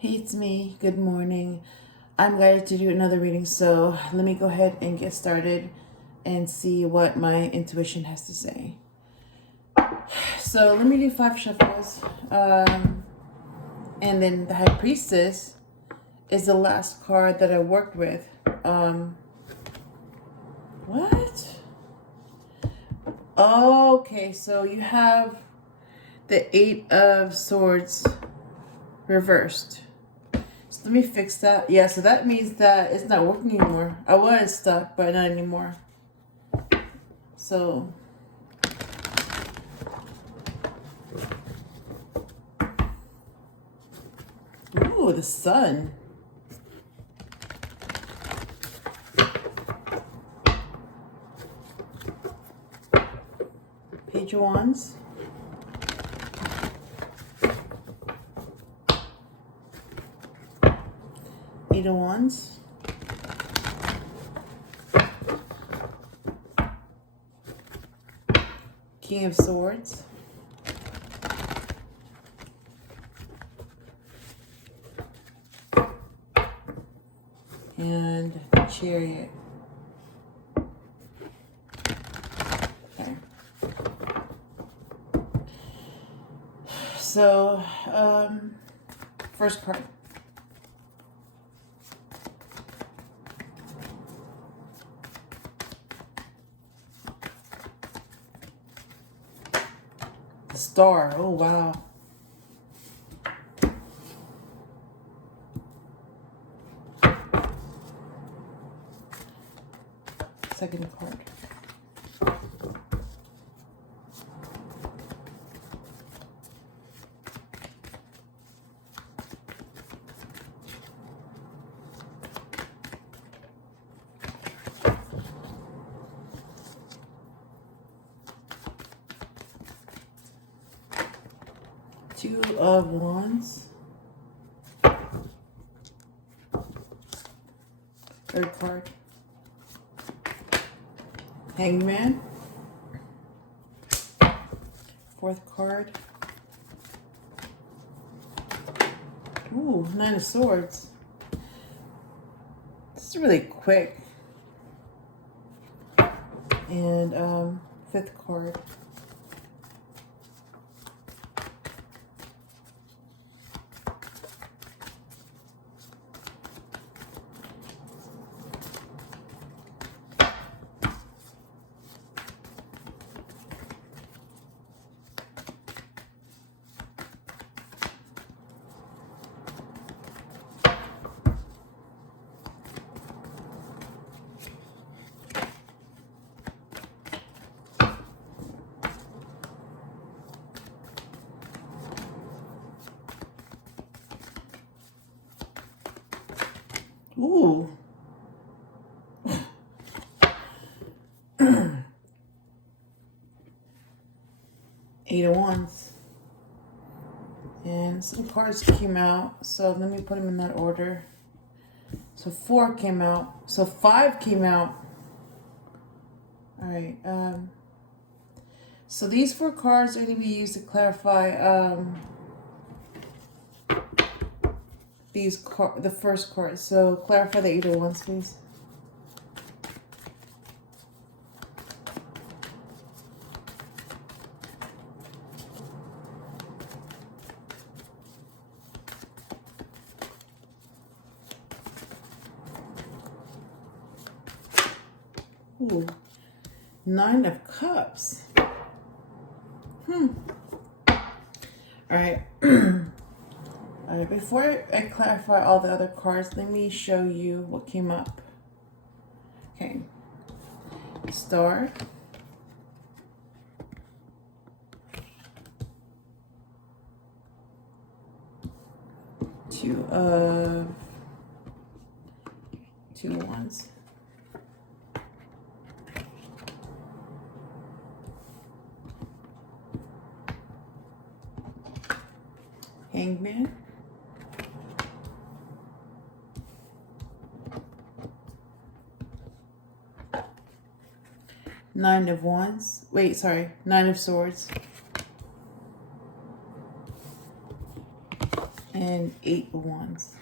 Hey, it's me. Good morning. I'm guided to do another reading, so let me go ahead and get started and see what my intuition has to say. So let me do 5 shuffles. And then the High Priestess is the last card that I worked with. What? Okay, so you have the 8 of Swords reversed. So let me fix that. Yeah, so that means that it's not working anymore. I was stuck, but not anymore. So ooh, the Sun. Page of Wands. Eight of Wands. King of Swords. And Chariot. Okay. So, first card. The Star. Oh, wow. Second card. Two of Wands. Third card. Hangman. Fourth card. Ooh, Nine of Swords. This is really quick. And fifth card. Ooh. Eight of Wands. And some cards came out, so let me put them in that order. So 4 came out. So 5 came out. All right. So these 4 cards are going to be used to clarify the first card. So clarify the Eight of Wands, please. Ooh, Nine of Cups. All right. All right, before I clarify all the other cards, let me show you what came up. Okay. Star. Two of Wands. Hangman. Nine of Wands. Wait, sorry. Nine of Swords. and 8 of Wands.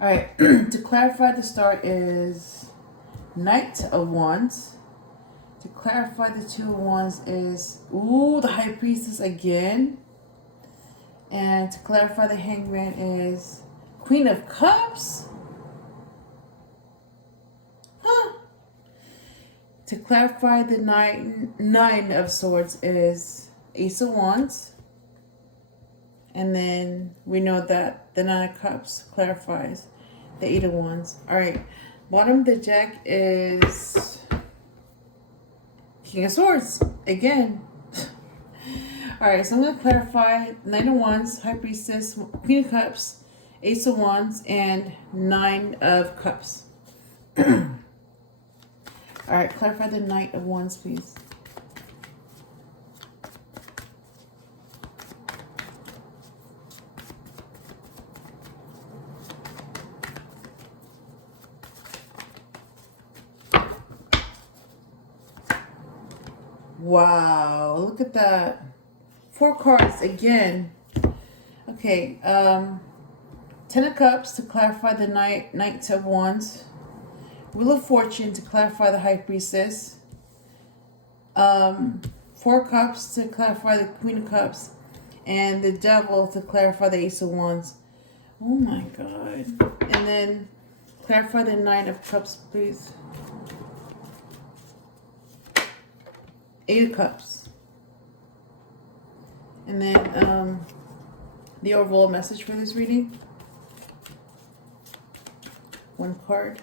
All right, to clarify, the start is Knight of Wands. To clarify, the 2 of Wands is, ooh, the High Priestess again. And to clarify, the Hangman is Queen of Cups. Huh. To clarify, the nine of Swords is Ace of Wands. And then we know that the 9 of Cups clarifies the 8 of Wands. All right. Bottom of the deck is King of Swords again. All right. So I'm going to clarify 9 of Wands, High Priestess, Queen of Cups, Ace of Wands, and 9 of Cups. All right. Clarify the Knight of Wands, please. Wow, look at that. 4 cards again. Okay, 10 of Cups to clarify the Knight of Wands. Wheel of Fortune to clarify the High Priestess. 4 Cups to clarify the Queen of Cups. And the Devil to clarify the Ace of Wands. Oh my God. And then clarify the 9 of Cups, please. 8 of Cups. And then the overall message for this reading. 1 card.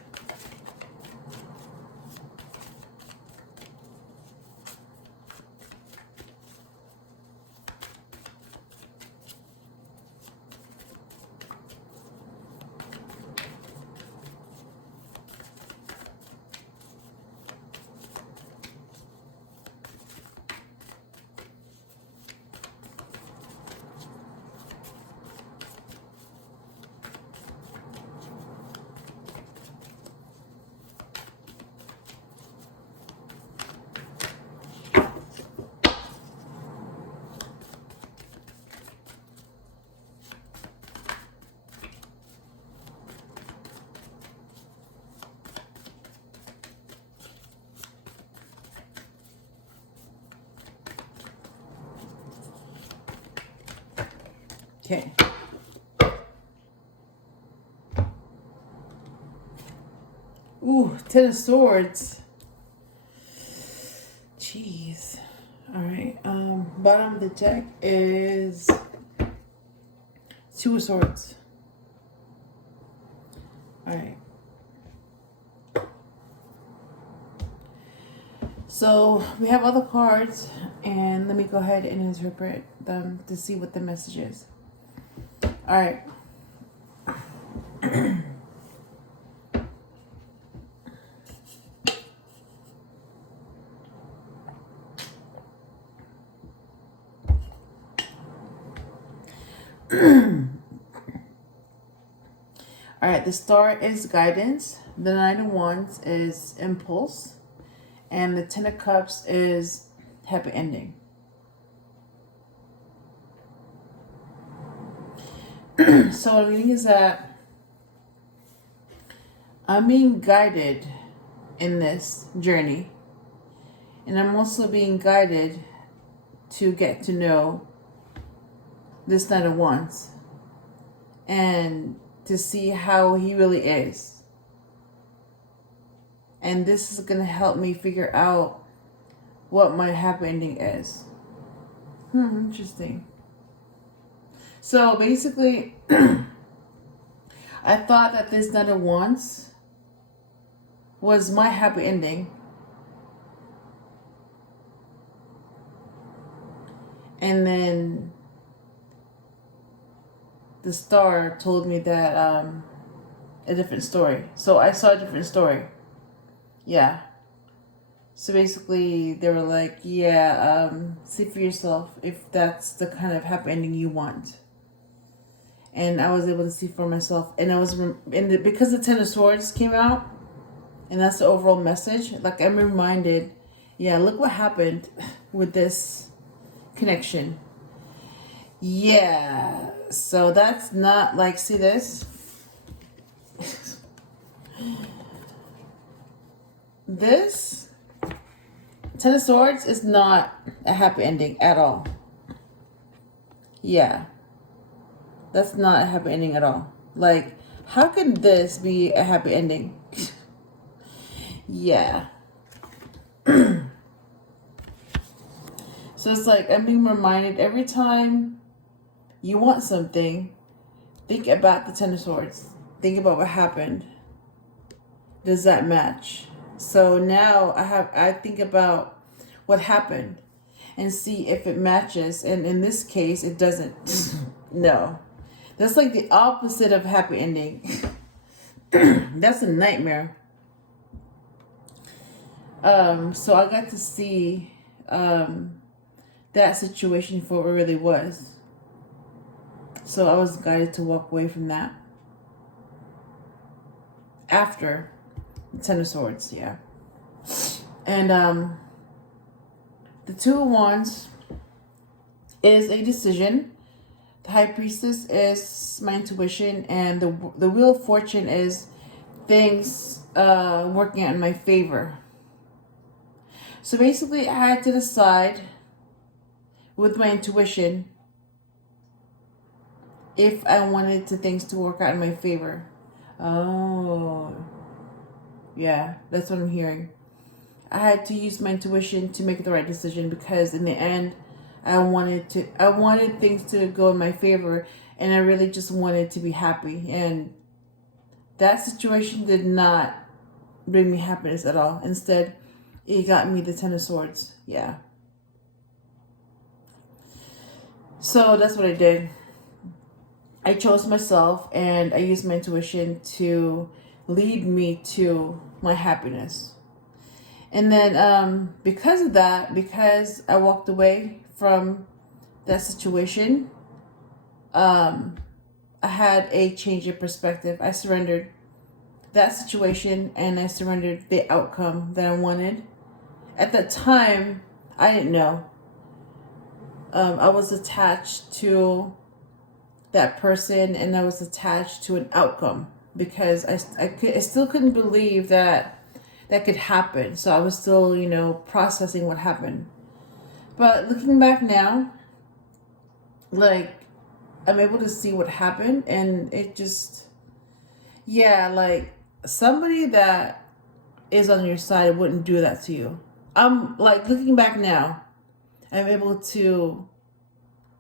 Okay. Ooh, 10 of Swords. Jeez. All right. Bottom of the deck is 2 of Swords. All right. So we have all the cards, and let me go ahead and interpret them to see what the message is. All right. All right, the star is guidance. The 9 of Wands is impulse. And the 10 of Cups is happy ending. So what I'm reading is that I'm being guided in this journey. And I'm also being guided to get to know this 9 of Wands. And to see how he really is. And this is going to help me figure out what my happy ending is. Interesting. So basically, I thought that this 9 of Wands was my happy ending. And then the star told me that a different story. So I saw a different story. Yeah. So basically they were like, yeah, see for yourself if that's the kind of happy ending you want. And I was able to see for myself. And I was, because the 10 of Swords came out, and that's the overall message, like I'm reminded, yeah, look what happened with this connection. Yeah, so that's not like, see this? This Ten of Swords is not a happy ending at all. Yeah, that's not a happy ending at all. Like, how can this be a happy ending? Yeah. So it's like I'm being reminded every time you want something, think about the Ten of Swords. Think about what happened. Does that match? So now I think about what happened and see if it matches. And in this case, it doesn't. No. That's like the opposite of happy ending. That's a nightmare. So I got to see that situation for what it really was. So I was guided to walk away from that. After the Ten of Swords, yeah. And the Two of Wands is a decision. The High Priestess is my intuition, and the Wheel of Fortune is things working out in my favor. So basically, I had to decide with my intuition if I wanted things to work out in my favor. Oh, yeah, that's what I'm hearing. I had to use my intuition to make the right decision, because in the end, I wanted things to go in my favor, and I really just wanted to be happy. And that situation did not bring me happiness at all. Instead, it got me the Ten of Swords. Yeah. So that's what I did. I chose myself, and I used my intuition to lead me to my happiness. And then because of that, because I walked away from that situation, I had a change of perspective. I surrendered that situation, and I surrendered the outcome that I wanted. At that time, I didn't know. I was attached to that person, and I was attached to an outcome, because I still couldn't believe that could happen. So I was still, processing what happened. But looking back now, like, I'm able to see what happened, and it just, yeah, like, somebody that is on your side wouldn't do that to you. I'm like, looking back now, I'm able to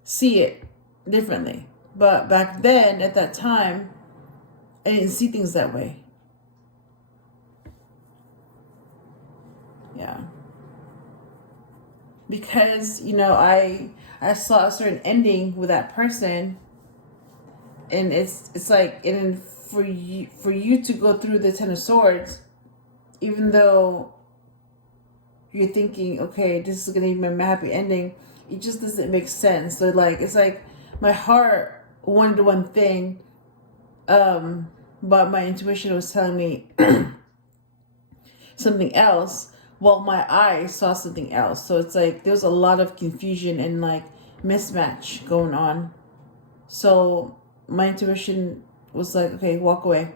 see it differently. But back then, at that time, I didn't see things that way. Yeah. Because, I saw a certain ending with that person, and it's like, and for you to go through the Ten of Swords, even though you're thinking, okay, this is gonna be my happy ending, it just doesn't make sense. So like, it's like my heart wanted one thing, but my intuition was telling me something else, while my eyes saw something else. So it's like there's a lot of confusion and like mismatch going on. So my intuition was like, okay, walk away,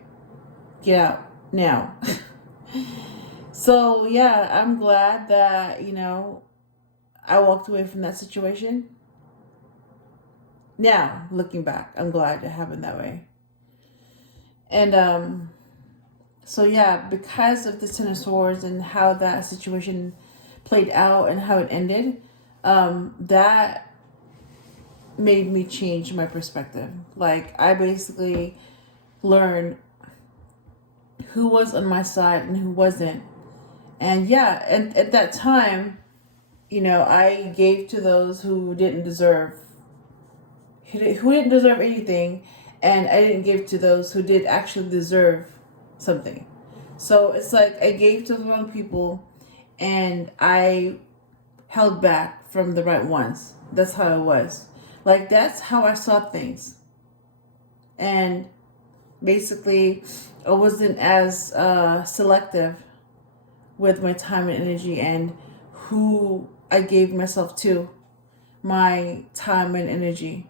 get out now. So yeah, I'm glad that I walked away from that situation. Now looking back, I'm glad it happened that way. And so yeah, because of the Ten of Swords and how that situation played out and how it ended, that made me change my perspective. Like, I basically learned who was on my side and who wasn't. And yeah, and at that time, I gave to those who didn't deserve anything, and I didn't give to those who did actually deserve something. So it's like I gave to the wrong people, and I held back from the right ones. That's how it was. Like, that's how I saw things. And basically, I wasn't as selective with my time and energy and who I gave myself to. my time and energy.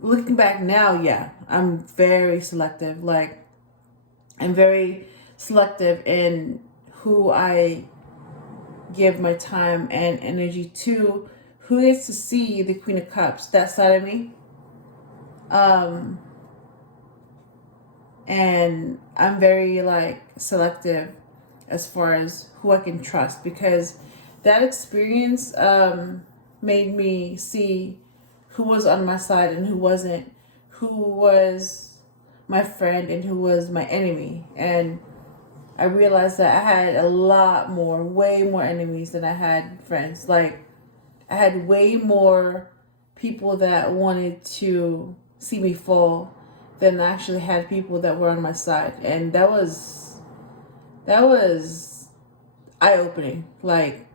Looking back now, yeah, I'm very selective. Like, I'm very selective in who I give my time and energy to, who gets to see the Queen of Cups, that side of me. And I'm very like selective as far as who I can trust, because that experience made me see who was on my side and who wasn't, who was my friend and who was my enemy. And I realized that I had a lot more, way more enemies than I had friends. Like, I had way more people that wanted to see me fall than I actually had people that were on my side. And that was eye-opening. Like,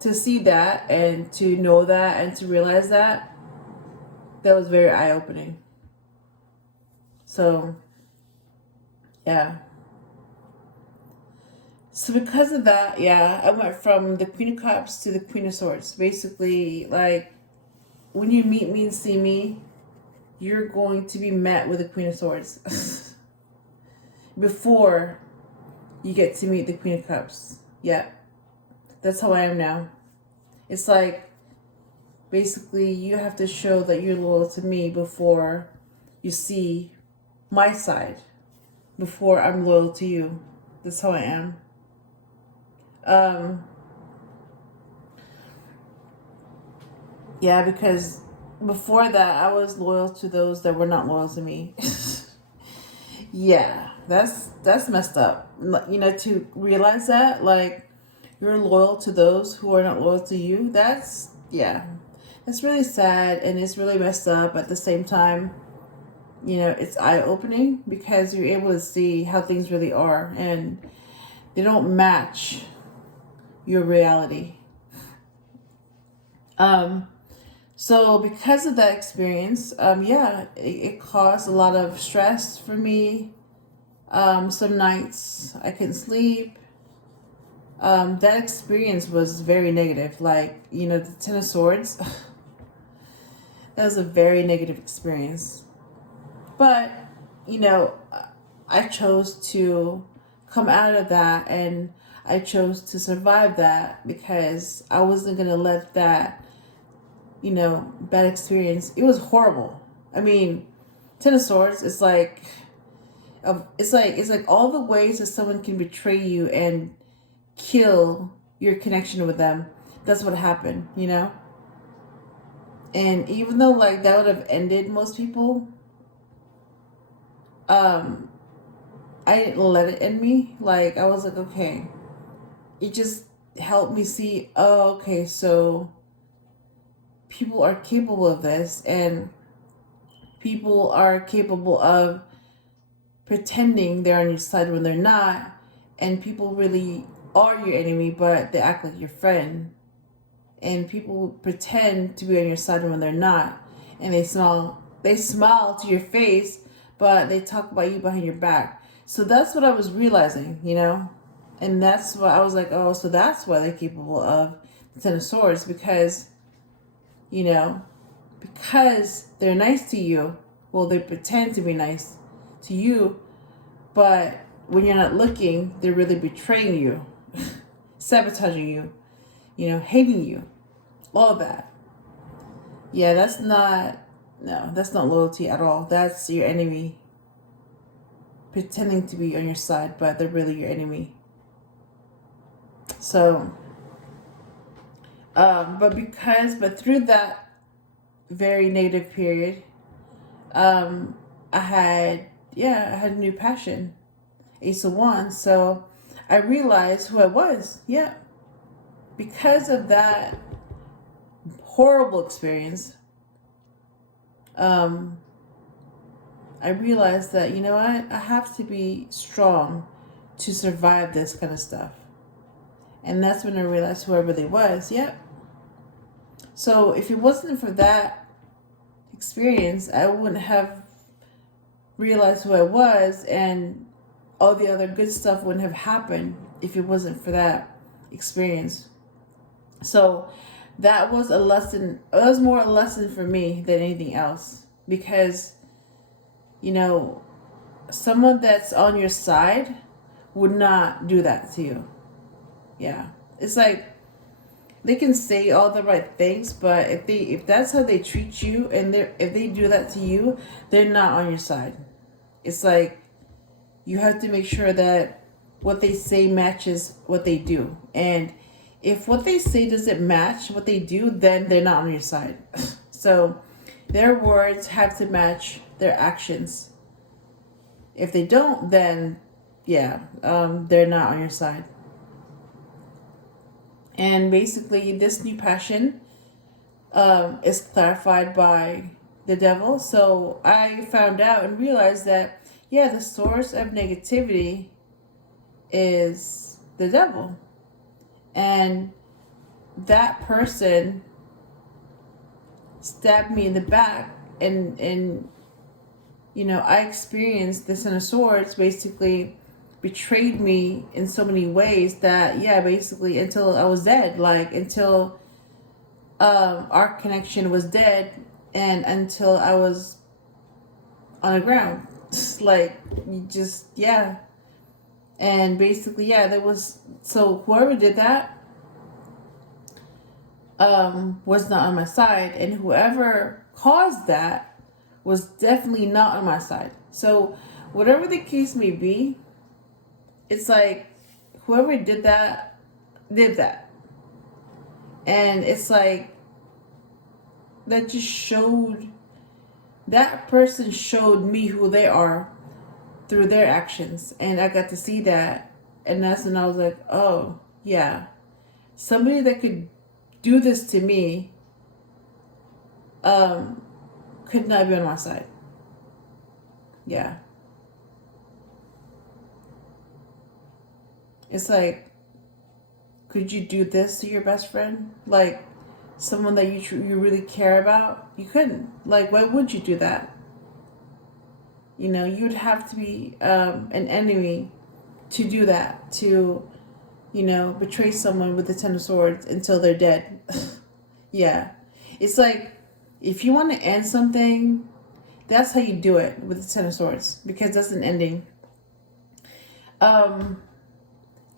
to see that and to know that and to realize that was very eye-opening. So, yeah. So because of that, yeah, I went from the Queen of Cups to the Queen of Swords. Basically, like, when you meet me and see me, you're going to be met with the Queen of Swords before you get to meet the Queen of Cups. Yeah, that's how I am now. It's like, basically, you have to show that you're loyal to me before you see my side, before I'm loyal to you. That's how I am. Yeah, because before that, I was loyal to those that were not loyal to me. Yeah, that's messed up. You know, to realize that, like, you're loyal to those who are not loyal to you. That's really sad, and it's really messed up. At the same time, you know, it's eye-opening because you're able to see how things really are, and they don't match your reality. So because of that experience, it caused a lot of stress for me. Some nights I couldn't sleep. That experience was very negative. Like, you know, the Ten of Swords, that was a very negative experience. But, you know, I chose to come out of that, and I chose to survive that because I wasn't going to let that, you know, bad experience. It was horrible. I mean, Ten of Swords is like, it's like all the ways that someone can betray you and kill your connection with them. That's what happened, you know? And even though, like, that would have ended most people, I didn't let it end me. Like, I was like, okay. It just helped me see, oh, okay, so people are capable of this, and people are capable of pretending they're on your side when they're not, and people really are your enemy, but they act like your friend. And people pretend to be on your side when they're not, and they smile to your face, but they talk about you behind your back. So that's what I was realizing, you know? And that's why I was like, oh, so that's why they're capable of the Ten of Swords, because, you know, because they're nice to you. Well, they pretend to be nice to you, but when you're not looking, they're really betraying you, sabotaging you, you know, hating you, all of that. Yeah, that's not loyalty at all. That's your enemy pretending to be on your side, but they're really your enemy. So, but through that very negative period, I had a new passion, Ace of Wands. So I realized who I was. Yeah, because of that horrible experience, I realized that, you know what, I have to be strong to survive this kind of stuff. And that's when I realized who I really was. Yep. So if it wasn't for that experience, I wouldn't have realized who I was, and all the other good stuff wouldn't have happened if it wasn't for that experience. So that was a lesson. It was more a lesson for me than anything else, because, you know, someone that's on your side would not do that to you. Yeah. It's like they can say all the right things, but if that's how they treat you, and if they do that to you, they're not on your side. It's like you have to make sure that what they say matches what they do. And if what they say doesn't match what they do, then they're not on your side. So their words have to match their actions. If they don't, then yeah, they're not on your side. And basically, this new passion is clarified by the devil. So I found out and realized that, yeah, the source of negativity is the devil. And that person stabbed me in the back, and you know, I experienced this in a swords, basically betrayed me in so many ways that, yeah, basically until I was dead, like until our connection was dead, and until I was on the ground. Like, you just, yeah. And basically, yeah, there was, so whoever did that was not on my side, and whoever caused that was definitely not on my side. So whatever the case may be, it's like whoever did that. And it's like that just showed, that person showed me who they are through their actions, and I got to see that. And that's when I was like, oh yeah, somebody that could do this to me could not be on my side. Yeah. It's like, could you do this to your best friend? Like, someone that you really care about? You couldn't. Like, why would you do that? You know, you'd have to be an enemy to do that, to, you know, betray someone with the Ten of Swords until they're dead. Yeah. It's like, if you want to end something, that's how you do it with the Ten of Swords, because that's an ending.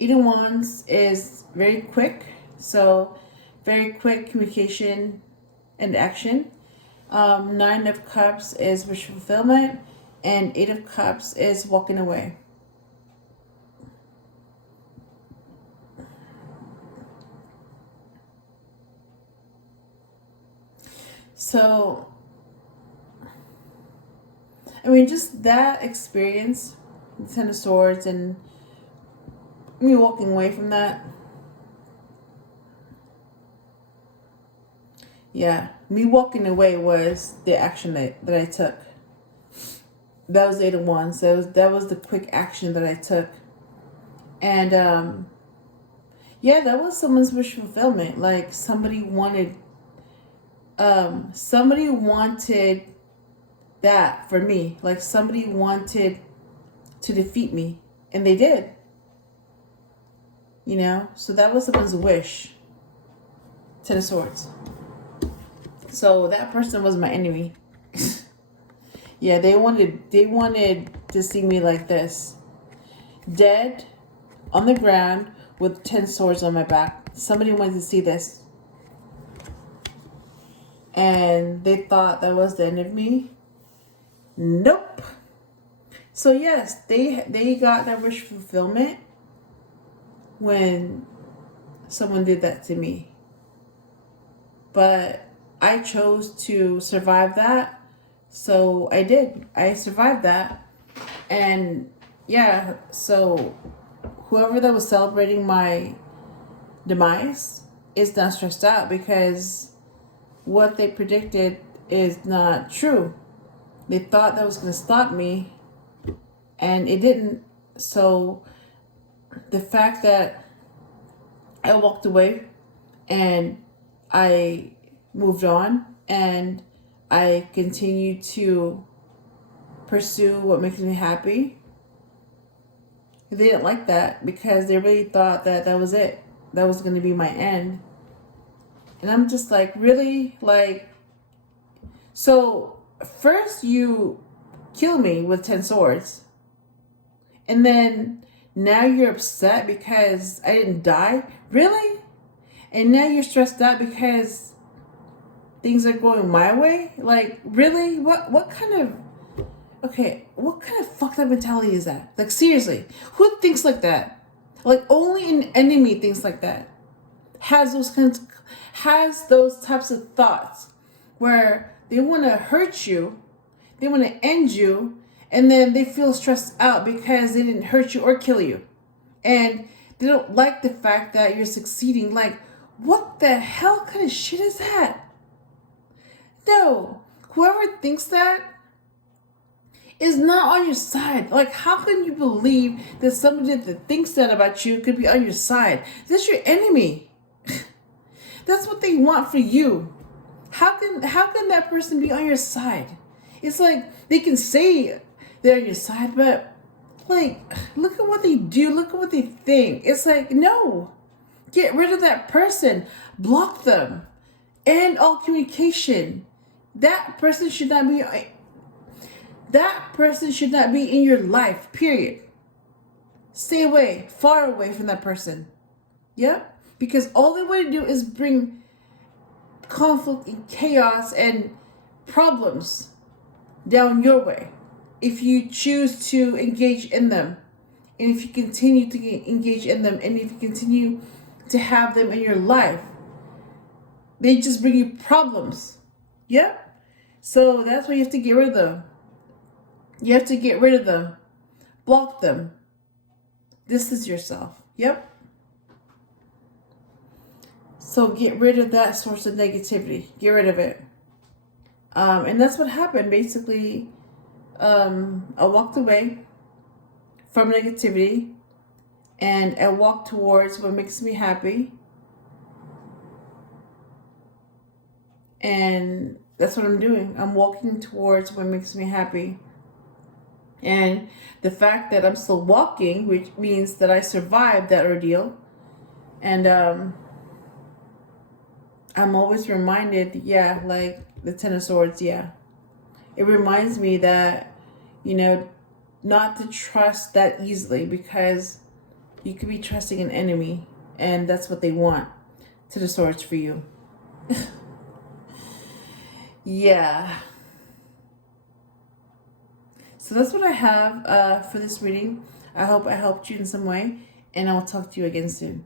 Eight of Wands is very quick, so very quick communication and action. Nine of Cups is wish fulfillment, and Eight of Cups is walking away. So, I mean, just that experience, the Ten of Swords, and me walking away from that. Yeah, me walking away was the action that I took. That was Eight of Wands. That was the quick action that I took. And yeah, that was someone's wish fulfillment. Like, somebody wanted that for me. Like, somebody wanted to defeat me, and they did. You know, so that was someone's wish. Ten of Swords. So that person was my enemy. Yeah, they wanted to see me like this, dead on the ground with 10 swords on my back. Somebody wanted to see this, and they thought that was the end of me. Nope. So yes, they got their wish fulfillment when someone did that to me. But I chose to survive that. So I did. I survived that. And yeah, so whoever that was celebrating my demise is not stressed out, because what they predicted is not true. They thought that was going to stop me, and it didn't. So the fact that I walked away and I moved on and I continue to pursue what makes me happy, they didn't like that, because they really thought that that was it. That was going to be my end. And I'm just like, really? Like, so first you kill me with 10 swords. And then now you're upset because I didn't die? Really? And now you're stressed out because things are going my way? Like, really? What kind of... Okay, what kind of fucked up mentality is that? Like, seriously, who thinks like that? Like, only an enemy thinks like that. Has those types of thoughts where they want to hurt you, they want to end you, and then they feel stressed out because they didn't hurt you or kill you. And they don't like the fact that you're succeeding. Like, what the hell kind of shit is that? No, whoever thinks that is not on your side. Like, how can you believe that somebody that thinks that about you could be on your side? That's your enemy. That's what they want for you. How can that person be on your side? It's like they can say they're on your side, but like, look at what they do. Look at what they think. It's like, no, get rid of that person. Block them. End all communication. That person should not be in your life, period. Stay away, far away from that person. Yep. Because all they want to do is bring conflict and chaos and problems down your way. If you choose to engage in them, and if you continue to engage in them, and if you continue to have them in your life, they just bring you problems. Yep. So that's why you have to get rid of them. You have to get rid of them. Block them. Distance yourself. Yep. So get rid of that source of negativity. Get rid of it. And that's what happened. Basically, I walked away from negativity and I walked towards what makes me happy. And that's what I'm doing. I'm walking towards what makes me happy. And the fact that I'm still walking, which means that I survived that ordeal. And I'm always reminded, yeah, like the Ten of Swords, yeah. It reminds me that, not to trust that easily, because you could be trusting an enemy and that's what they want. Ten of Swords for you. Yeah. So that's what I have for this reading. I hope I helped you in some way, and I'll talk to you again soon.